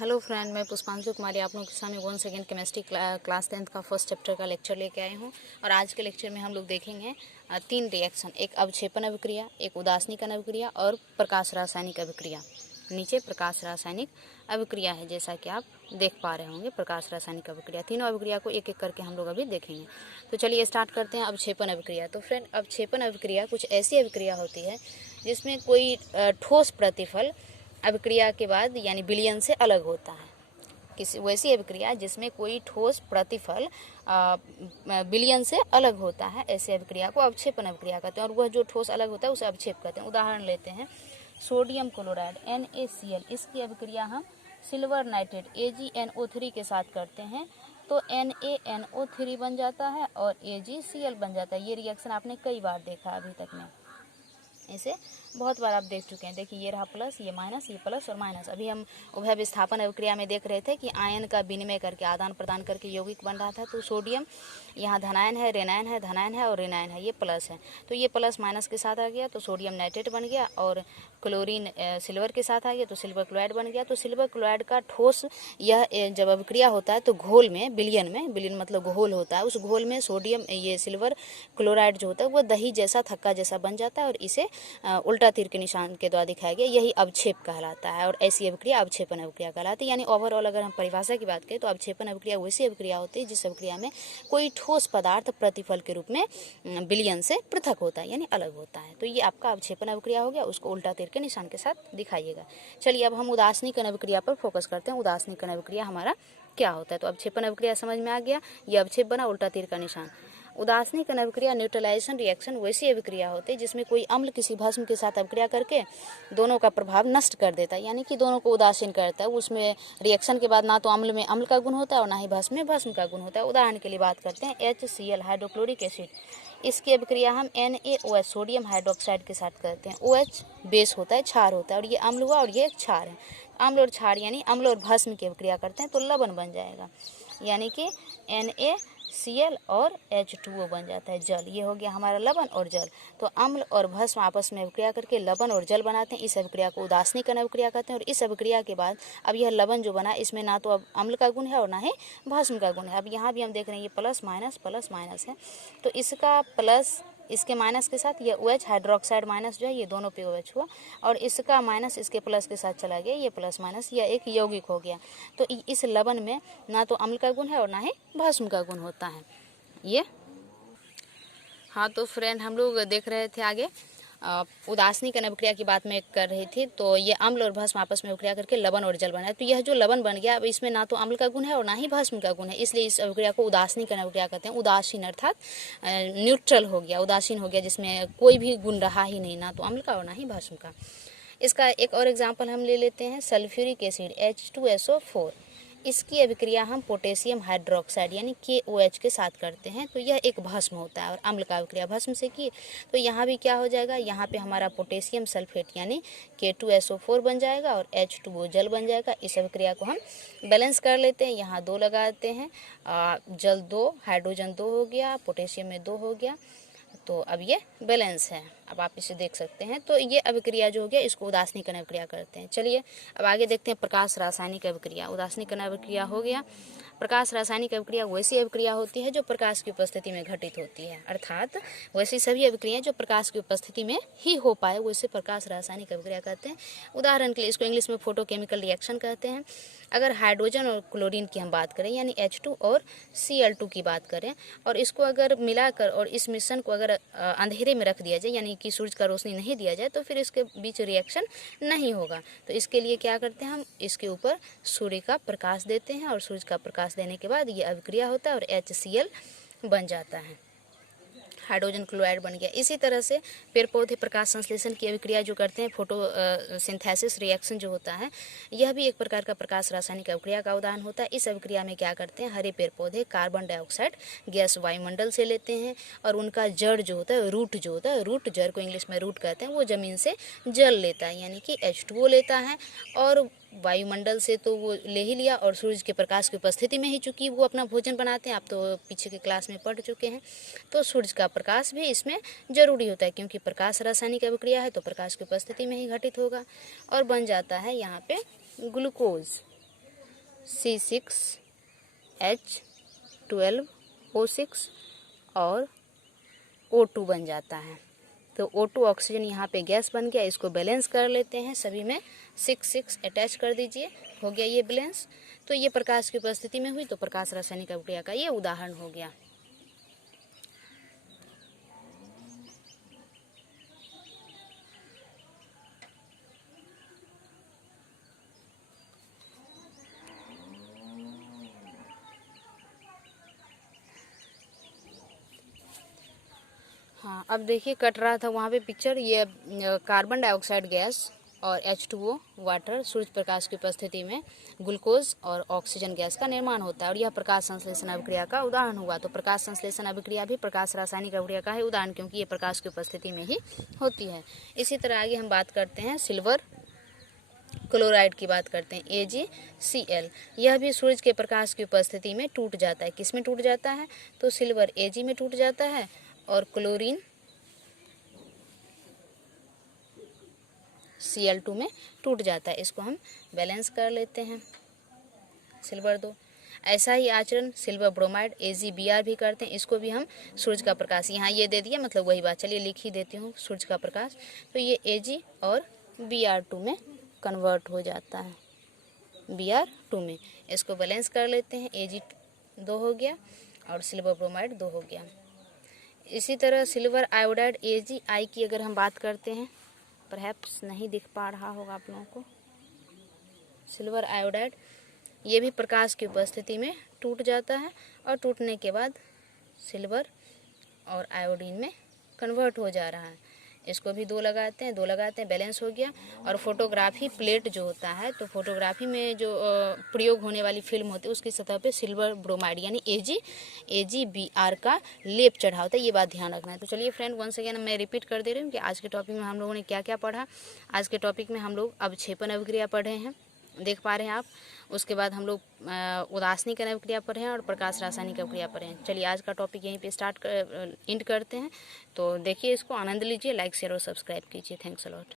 Hello friend, मैं पुष्पांशु कुमारी आप लोगों के सामने 1 केमिस्ट्री क्लास 10th का फर्स्ट चैप्टर का लेक्चर लेके आई हूँ। और आज के लेक्चर में हम लोग देखेंगे 3 रिएक्शन, एक अवक्षेपण अभिक्रिया, एक उदासीनीकरण अभिक्रिया और प्रकाश रासायनिक अभिक्रिया। नीचे प्रकाश रासायनिक अभिक्रिया है, जैसा कि आप देख पा रहे होंगे। प्रकाश रासायनिक अभिक्रिया, तीनों अभिक्रिया को एक एक करके हम लोग अभी देखेंगे। तो चलिए स्टार्ट करते हैं अवक्षेपण अभिक्रिया। तो फ्रेंड, अवक्षेपण अभिक्रिया कुछ ऐसी अभिक्रिया होती है जिसमें कोई ठोस प्रतिफल अभिक्रिया के बाद यानी विलयन से अलग होता है। किसी वैसी अभिक्रिया जिसमें कोई ठोस प्रतिफल विलयन से अलग होता है, ऐसे अभिक्रिया को अवक्षेपण अभिक्रिया कहते हैं। और वह जो ठोस अलग होता है उसे अवक्षेप कहते हैं। उदाहरण लेते हैं, सोडियम क्लोराइड NaCl, इसकी अभिक्रिया हम सिल्वर नाइट्रेट AgNO3 के साथ करते हैं तो NaNO3 बन जाता है और AgCl बन जाता है। ये रिएक्शन आपने कई बार देखा अभी तक में, इसे बहुत बार आप देख चुके हैं। देखिए, ये रहा प्लस, ये माइनस, ये प्लस और माइनस। अभी हम उभय विस्थापन अभिक्रिया में देख रहे थे कि आयन का विनिमय करके, आदान प्रदान करके यौगिक बन रहा था। तो सोडियम यहाँ धनायन है, ऋणायन है, धनायन है और ऋणायन है, ये प्लस है। तो ये प्लस माइनस के साथ आ गया तो सोडियम नाइट्रेट बन गया, और क्लोरीन सिल्वर के साथ आ गया तो सिल्वर क्लोराइड बन गया। तो सिल्वर क्लोराइड का ठोस यह जब अभिक्रिया होता है तो घोल में, विलयन मतलब घोल होता है, उस घोल में सोडियम ये सिल्वर क्लोराइड जो होता है वो दही जैसा, थक्का जैसा बन जाता है और इसे उल्टा तीर के निशान के द्वारा दिखाया गया, यही अवक्षेप कहलाता है। और ऐसी अभिक्रिया अवक्षेपण अभिक्रिया कहलाती है। यानी ओवरऑल अगर हम परिभाषा की बात करें तो अवक्षेपण अभिक्रिया वैसी अभिक्रिया होती है जिस अभिक्रिया में कोई ठोस पदार्थ प्रतिफल के रूप में विलयन से पृथक होता है, यानी अलग होता है। तो ये आपका अवक्षेपण अभिक्रिया हो गया, उसको उल्टा तीर के निशान के साथ दिखाइएगा। चलिए अब हम उदासीनीकरण अभिक्रिया पर फोकस करते हैं। उदासीनीकरण अभिक्रिया हमारा क्या होता है? तो अवक्षेपण अभिक्रिया समझ में आ गया, ये अवक्षेप बना, उल्टा तीर का निशान। उदासीनीकरण अभिक्रिया न्यूट्रलाइजेशन रिएक्शन वैसी अभिक्रिया होती है जिसमें कोई अम्ल किसी भस्म के साथ अभिक्रिया करके दोनों का प्रभाव नष्ट कर देता है, यानी कि दोनों को उदासीन करता है। उसमें रिएक्शन के बाद ना तो अम्ल में अम्ल का गुण होता है और ना ही भस्म में भस्म का गुण होता है। उदाहरण के लिए बात करते हैं HCl, हाइड्रोक्लोरिक एसिड, इसकी अभिक्रिया हम NaOH, सोडियम हाइड्रोक्साइड के साथ करते हैं। OH बेस होता है, क्षार होता है, और ये अम्ल हुआ और ये क्षार है। अम्ल और क्षार यानी अम्ल और भस्म की अभिक्रिया करते हैं तो लवण बन जाएगा, यानी कि NaCl और H2O बन जाता है, जल। ये हो गया हमारा लवण और जल। तो अम्ल और भस्म आपस में अभिक्रिया करके लवण और जल बनाते हैं, इस अभिक्रिया को उदासीनीकरण अभिक्रिया कहते हैं। और इस अभिक्रिया के बाद अब यह लवण जो बना, इसमें ना तो अब अम्ल का गुण है और ना ही भस्म का गुण है। अब यहाँ भी हम देख रहे हैं ये प्लस माइनस है, तो इसका प्लस इसके माइनस के साथ ये OH हाइड्रोक्साइड माइनस जो है ये दोनों पे OH हुआ, और इसका माइनस इसके प्लस के साथ चला गया, ये प्लस माइनस, यह एक यौगिक हो गया। तो इस लवण में ना तो अम्ल का गुण है और ना ही भस्म का गुण होता है ये। हाँ, तो फ्रेंड हम लोग देख रहे थे आगे उदासीनीकरण अभिक्रिया की बात मैं कर रही थी। तो ये अम्ल और भस्म आपस में अभिक्रिया करके लवण और जल बना। तो यह जो लवण बन गया, अब इसमें ना तो अम्ल का गुण है और ना ही भस्म का गुण है, इसलिए इस अभिक्रिया को उदासीनीकरण अभिक्रिया कहते हैं। उदासीन अर्थात न्यूट्रल हो गया, उदासीन हो गया, जिसमें कोई भी गुण रहा ही नहीं, ना तो अम्ल का और ना ही भस्म का। इसका एक और एग्जाम्पल हम ले लेते हैं, सल्फ्यूरिक एसिड H2SO4, इसकी अभिक्रिया हम पोटेशियम हाइड्रोक्साइड यानी KOH के साथ करते हैं। तो यह एक भस्म होता है और अम्ल का अभिक्रिया भस्म से की, तो यहाँ भी क्या हो जाएगा, यहाँ पे हमारा पोटेशियम सल्फेट यानी K2SO4 बन जाएगा और H2O जल बन जाएगा। इस अभिक्रिया को हम बैलेंस कर लेते हैं, यहाँ 2 लगाते हैं, जल 2, हाइड्रोजन 2 हो गया, पोटेशियम में 2 हो गया, तो अब ये बैलेंस है। अब आप इसे देख सकते हैं। तो ये अभिक्रिया जो हो गया इसको उदासीनीकरण अभिक्रिया करते हैं। चलिए अब आगे देखते हैं प्रकाश रासायनिक अभिक्रिया। उदासीनीकरण अभिक्रिया हो गया। प्रकाश रासायनिक अभिक्रिया वैसी अभिक्रिया होती है जो प्रकाश की उपस्थिति में घटित होती है, अर्थात वैसी सभी अभिक्रियाएं जो प्रकाश की उपस्थिति में ही हो पाए वैसे प्रकाश रासायनिक अभिक्रिया कहते हैं। उदाहरण के लिए इसको इंग्लिश में फोटोकेमिकल रिएक्शन कहते हैं। अगर हाइड्रोजन और क्लोरीन की हम बात करें, यानी H2 और Cl2 की बात करें, और इसको अगर मिलाकर और इस मिश्रण को अगर अंधेरे में रख दिया जाए, यानी कि सूरज का रोशनी नहीं दिया जाए, तो फिर इसके बीच रिएक्शन नहीं होगा। तो इसके लिए क्या करते हैं, हम इसके ऊपर सूर्य का प्रकाश देते हैं, और सूर्य का प्रकाश देने के बाद ये अभिक्रिया होता है और HCl बन जाता है, हाइड्रोजन क्लोराइड बन गया। इसी तरह से पेड़ पौधे प्रकाश संश्लेषण की अभिक्रिया जो करते हैं, फोटोसिंथेसिस रिएक्शन जो होता है, यह भी एक प्रकार का प्रकाश रासायनिक अभिक्रिया का उदाहरण होता है। इस अभिक्रिया में क्या करते हैं, हरे पेड़ पौधे कार्बन डाइऑक्साइड गैस वायुमंडल से लेते हैं, और उनका जड़ जो होता है, रूट जो होता है, रूट जड़ को इंग्लिश में रूट कहते हैं, वो जमीन से जल लेता है, यानी कि H2O लेता है, और वायुमंडल से तो वो ले ही लिया, और सूरज के प्रकाश की उपस्थिति में ही चूंकि वो अपना भोजन बनाते हैं, आप तो पीछे के क्लास में पढ़ चुके हैं। तो सूरज का प्रकाश भी इसमें जरूरी होता है, क्योंकि प्रकाश रासायनिक अभिक्रिया है तो प्रकाश की उपस्थिति में ही घटित होगा, और बन जाता है यहाँ पे ग्लूकोज। C6H12O6 और O2 बन जाता है। तो O2 ऑक्सीजन यहाँ पे गैस बन गया। इसको बैलेंस कर लेते हैं, सभी में 6 अटैच कर दीजिए, हो गया ये बैलेंस। तो ये प्रकाश की उपस्थिति में हुई, तो प्रकाश रासायनिक अभिक्रिया का ये उदाहरण हो गया। हाँ, अब देखिए कट रहा था वहाँ पे पिक्चर। ये कार्बन डाइऑक्साइड गैस और H2O वाटर सूर्य प्रकाश की उपस्थिति में ग्लूकोज और ऑक्सीजन गैस का निर्माण होता है, और यह प्रकाश संश्लेषण अभिक्रिया का उदाहरण हुआ। तो प्रकाश संश्लेषण अभिक्रिया भी प्रकाश रासायनिक अभिक्रिया का है उदाहरण, क्योंकि ये प्रकाश की उपस्थिति में ही होती है। इसी तरह आगे हम बात करते हैं सिल्वर क्लोराइड की बात करते हैं, AgCl। यह भी सूर्य के प्रकाश की उपस्थिति में टूट जाता है। किस में टूट जाता है? तो सिल्वर Ag में टूट जाता है और क्लोरीन Cl2 में टूट जाता है। इसको हम बैलेंस कर लेते हैं, सिल्वर 2। ऐसा ही आचरण सिल्वर ब्रोमाइड AgBr भी करते हैं। इसको भी हम सूर्य का प्रकाश, यहाँ ये दे दिया मतलब वही बात, चलिए लिख ही देती हूँ, सूर्य का प्रकाश। तो ये Ag और Br2 में कन्वर्ट हो जाता है, Br2 में। इसको बैलेंस कर लेते हैं, Ag2 हो गया और सिल्वर ब्रोमाइड 2 हो गया। इसी तरह सिल्वर आयोडाइड AgI की अगर हम बात करते हैं, परहैप्स नहीं दिख पा रहा होगा आप लोगों को, सिल्वर आयोडाइड ये भी प्रकाश की उपस्थिति में टूट जाता है, और टूटने के बाद सिल्वर और आयोडीन में कन्वर्ट हो जा रहा है। इसको भी 2 लगाते हैं, 2 लगाते हैं, बैलेंस हो गया। और फोटोग्राफी प्लेट जो होता है, तो फोटोग्राफी में जो प्रयोग होने वाली फिल्म होती है उसकी सतह पे सिल्वर ब्रोमाइड यानी AgBr का लेप चढ़ा होता है, ये बात ध्यान रखना है। तो चलिए फ्रेंड, वंस अगेन मैं रिपीट कर दे रही हूँ कि आज के टॉपिक में हम लोगों ने क्या क्या पढ़ा। आज के टॉपिक में हम लोग अवक्षेपण अभिक्रिया पढ़े हैं, देख पा रहे हैं आप। उसके बाद हम लोग उदासीनीकरण अभिक्रिया पढ़े हैं और प्रकाश रासायनिक अभिक्रिया पढ़े हैं। चलिए आज का टॉपिक यहीं पे एंड करते हैं। तो देखिए, इसको आनंद लीजिए, लाइक शेयर और सब्सक्राइब कीजिए। Thanks a lot.